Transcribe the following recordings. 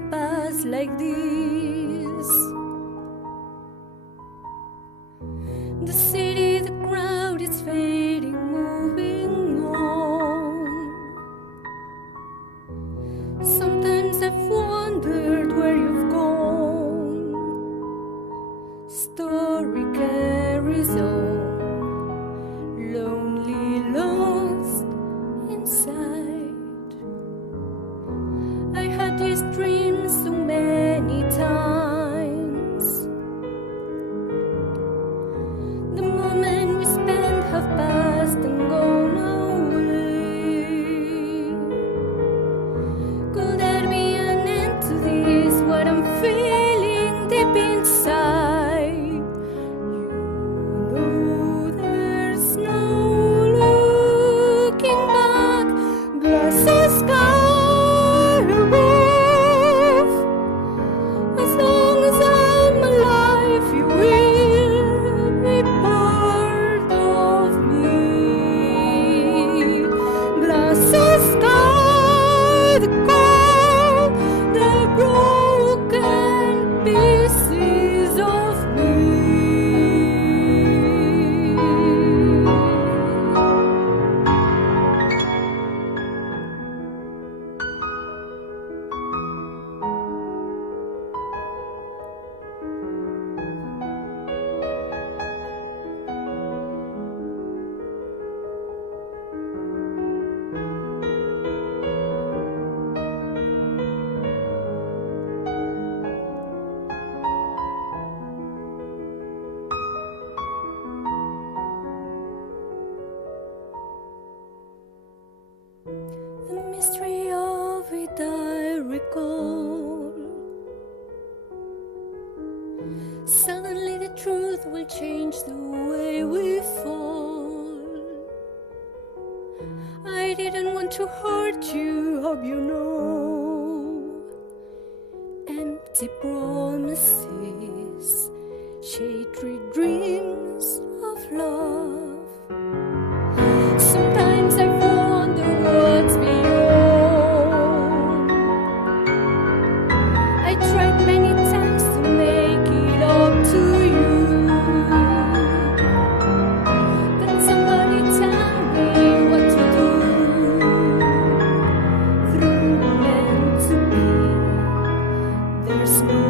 have passed like this. The city, the crowd is fading, moving on. Sometimes I've wondered where you've gone. Story carries on, lonely, lost inside. I had these dreams so many times. The moment we spent have passed and gone away. Could there be an end to this? What I'm feeling deep inside. You know there's no looking back. Glasses sky above. As long as I'm alive, you will be part of me. Glasses sky, the cold, the broken pieces of me. The mystery of it I recall. Suddenly the truth will change the way we fall. I didn't want to hurt you, hope you know. Empty promises, shadowy dreams of love. Sometimes I wonder what's beyond. I tried many times to make it up to you, but somebody tell me what to do. Through meant to be, there's no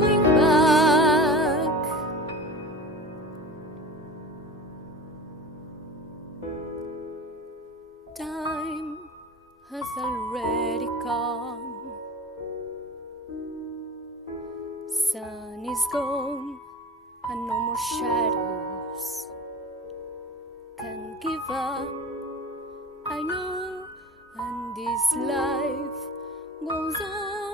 going back. Time has already come. Sun is gone and no more shadows. Can't give up, I know, and this life goes on.